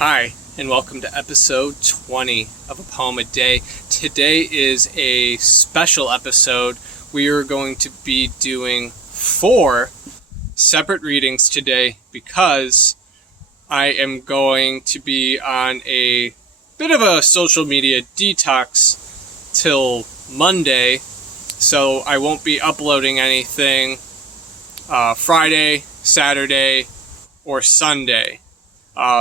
Hi, and welcome to episode 20 of A Poem a Day. Today is a special episode. We are going to be doing 4 separate readings today because I am going to be on a bit of a social media detox till Monday, so I won't be uploading anything Friday, Saturday, or Sunday.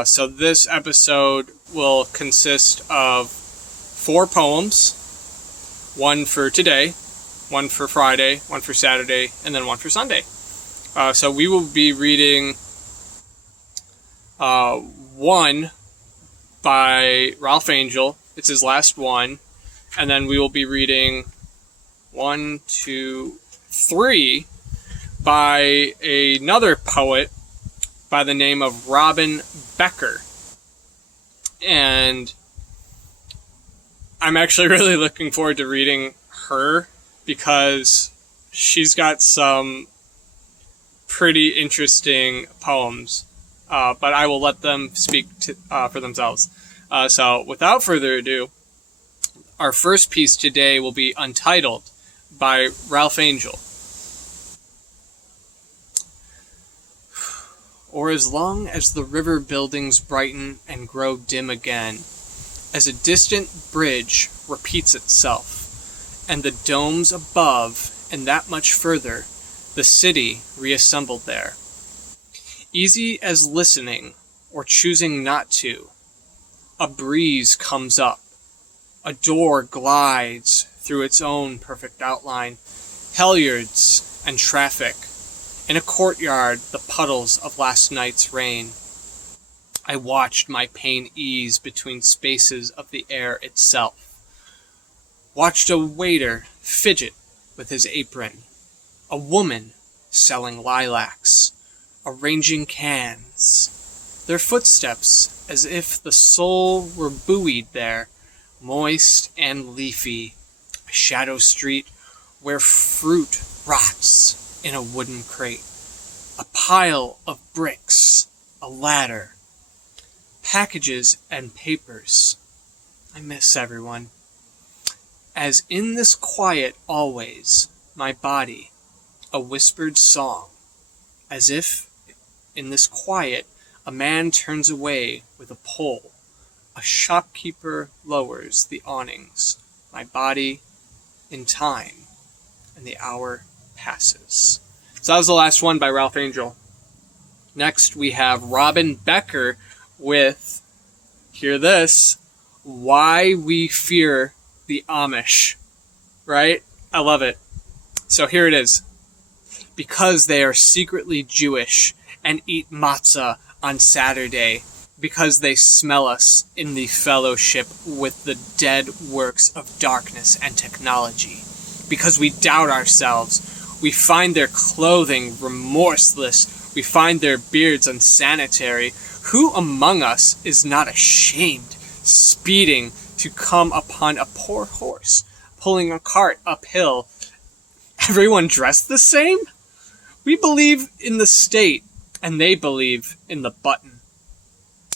So this episode will consist of 4 poems, one for today, one for Friday, one for Saturday, and then one for Sunday. So we will be reading one by Ralph Angel. It's his last one. And then we will be reading 1, 2, 3 by another poet by the name of Robin Becker. And I'm actually really looking forward to reading her because she's got some pretty interesting poems, but I will let them speak for themselves. So without further ado, our first piece today will be Untitled by Ralph Angel. Or as long as the river buildings brighten and grow dim again, as a distant bridge repeats itself, and the domes above, and that much further, the city reassembled there. Easy as listening, or choosing not to, a breeze comes up, a door glides through its own perfect outline, halyards and traffic. In a courtyard, the puddles of last night's rain. I watched my pain ease between spaces of the air itself. Watched a waiter fidget with his apron. A woman selling lilacs. Arranging cans. Their footsteps as if the soul were buoyed there, moist and leafy. A shadow street where fruit rots in a wooden crate, a pile of bricks, a ladder, packages and papers. I miss everyone. As in this quiet always, my body, a whispered song, as if in this quiet a man turns away with a pole, a shopkeeper lowers the awnings, my body in time, and the hour passes. So that was the last one by Ralph Angel. Next we have Robin Becker with, hear this, Why We Fear the Amish. Right? I love it. So here it is. Because they are secretly Jewish and eat matzah on Saturday, because they smell us in the fellowship with the dead works of darkness and technology, because we doubt ourselves. We find their clothing remorseless. We find their beards unsanitary. Who among us is not ashamed, speeding to come upon a poor horse, pulling a cart uphill? Everyone dressed the same? We believe in the state, and they believe in the button.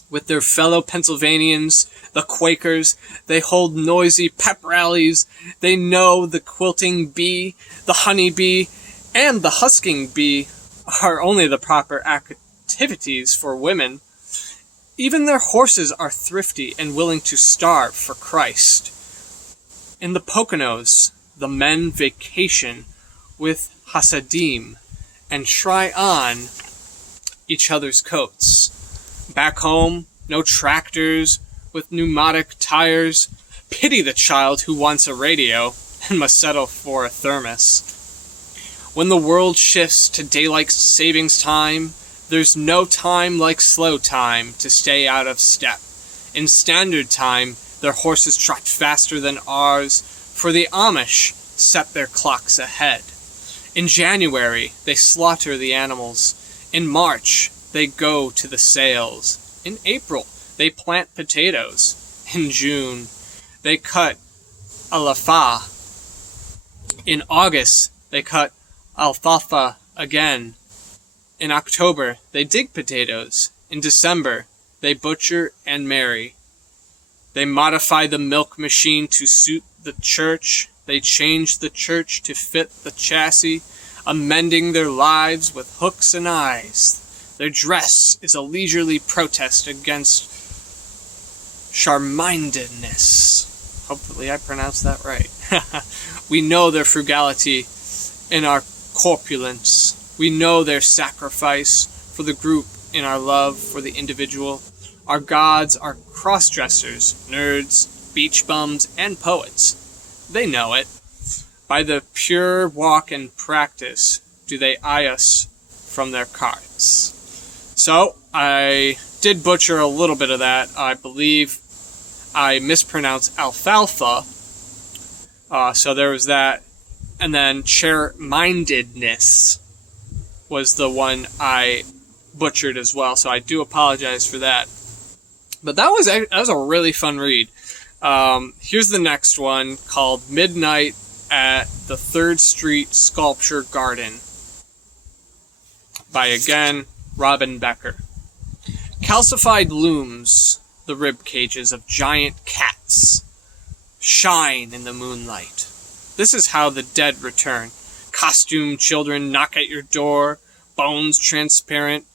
With their fellow Pennsylvanians, the Quakers, they hold noisy pep rallies. They know the quilting bee, the honey bee, and the husking bee are only the proper activities for women. Even their horses are thrifty and willing to starve for Christ. In the Poconos, the men vacation with Hasidim and try on each other's coats. Back home, no tractors with pneumatic tires. Pity the child who wants a radio and must settle for a thermos. When the world shifts to daylight savings time, there's no time like slow time to stay out of step. In standard time, their horses trot faster than ours, for the Amish set their clocks ahead. In January, they slaughter the animals. In March, they go to the sales. In April, they plant potatoes. In June, they cut alfalfa. In August, they cut alfalfa again. In October, they dig potatoes. In December, They butcher and marry. They modify the milk machine to suit the church. They change the church to fit the chassis, amending their lives with hooks and eyes. Their dress is a leisurely protest against sharmindedness. Hopefully I pronounced that right. We know their frugality in our corpulence. We know their sacrifice for the group in our love for the individual. Our gods are cross-dressers, nerds, beach bums, and poets. They know it. By the pure walk and practice do they eye us from their carts. So, I did butcher a little bit of that. I believe I mispronounced alfalfa. So there was that. And then chair-mindedness was the one I butchered as well. So I do apologize for that. But that was a really fun read. Here's the next one called Midnight at the 3rd Street Sculpture Garden by, again, Robin Becker. Calcified looms, the rib cages of giant cats, shine in the moonlight. This is how the dead return. Costumed children knock at your door, bones transparent,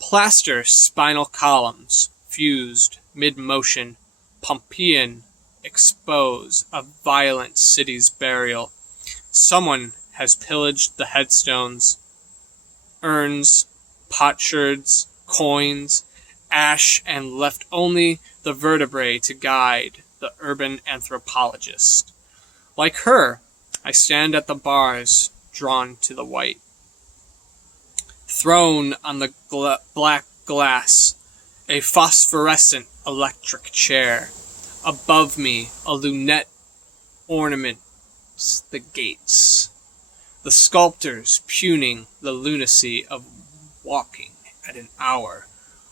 plaster spinal columns, fused, mid-motion, Pompeian, expose a violent city's burial. Someone has pillaged the headstones, urns, potsherds, coins, ash, and left only the vertebrae to guide the urban anthropologist. Like her, I stand at the bars, drawn to the white. Thrown on the black glass, a phosphorescent electric chair. Above me, a lunette ornaments the gates. The sculptors pugning the lunacy of walking at an hour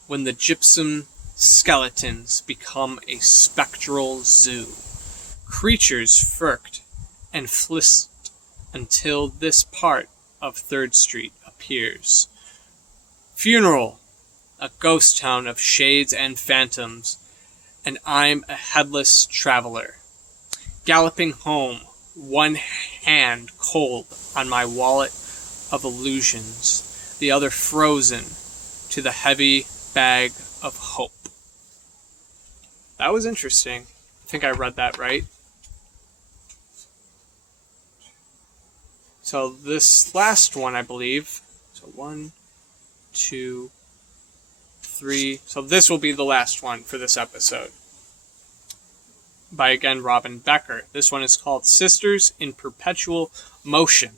when the gypsum skeletons become a spectral zoo. Creatures furked and flissed until this part of 3rd Street appears. Funeral, a ghost town of shades and phantoms, and I'm a headless traveler, galloping home, one hand cold on my wallet of illusions, the other frozen to the heavy bag of hope. That was interesting. I think I read that right. So this last one, I believe, so 1, 2, 3. So this will be the last one for this episode. By, again, Robin Becker. This one is called Sisters in Perpetual Motion.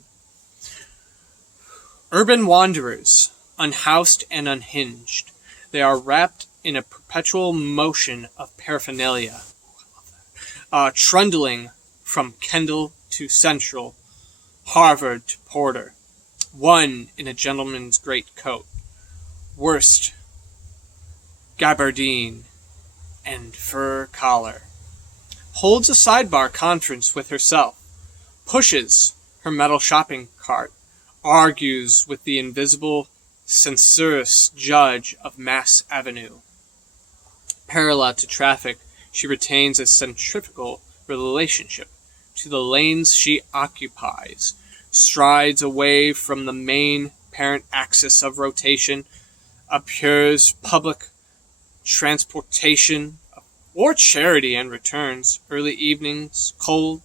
Urban wanderers, unhoused and unhinged. They are wrapped in a perpetual motion of paraphernalia. Trundling from Kendall to Central, Harvard to Porter. One in a gentleman's greatcoat. Worst gabardine and fur collar. Holds a sidebar conference with herself. Pushes her metal shopping cart. Argues with the invisible censorious judge of Mass Avenue. Parallel to traffic, she retains a centrifugal relationship to the lanes she occupies, strides away from the main parent axis of rotation, abhors public transportation or charity, and returns early evenings, cold,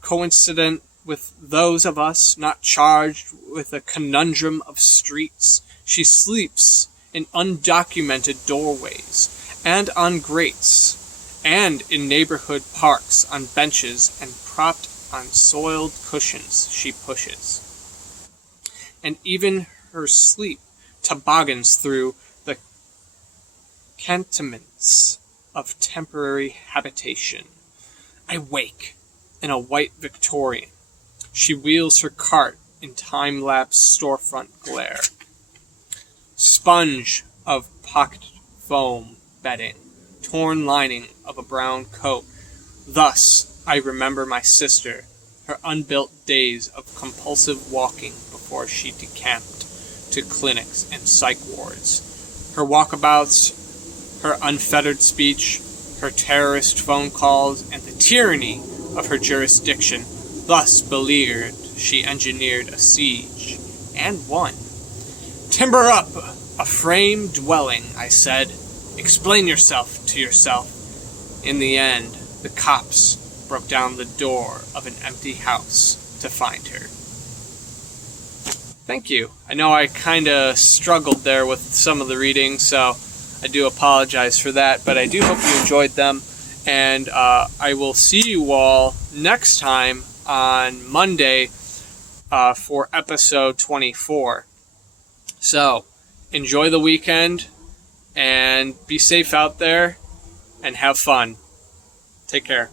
coincident with those of us not charged with the conundrum of streets. She sleeps in undocumented doorways and on grates, and in neighborhood parks on benches, and propped on soiled cushions she pushes. And even her sleep toboggans through the cantonments of temporary habitation. I wake in a white Victorian. She wheels her cart in time-lapse storefront glare. Sponge of pocket foam bedding, torn lining of a brown coat. Thus I remember my sister, her unbuilt days of compulsive walking before she decamped to clinics and psych wards, her walkabouts her unfettered speech, her terrorist phone calls, and the tyranny of her jurisdiction. Thus beleaguered, she engineered a siege, and won. "Timber up a frame dwelling," I said. "Explain yourself to yourself." In the end, the cops broke down the door of an empty house to find her. Thank you. I know I kind of struggled there with some of the readings, so I do apologize for that, but I do hope you enjoyed them, and I will see you all next time on Monday for episode 24. So, enjoy the weekend, and be safe out there, and have fun. Take care.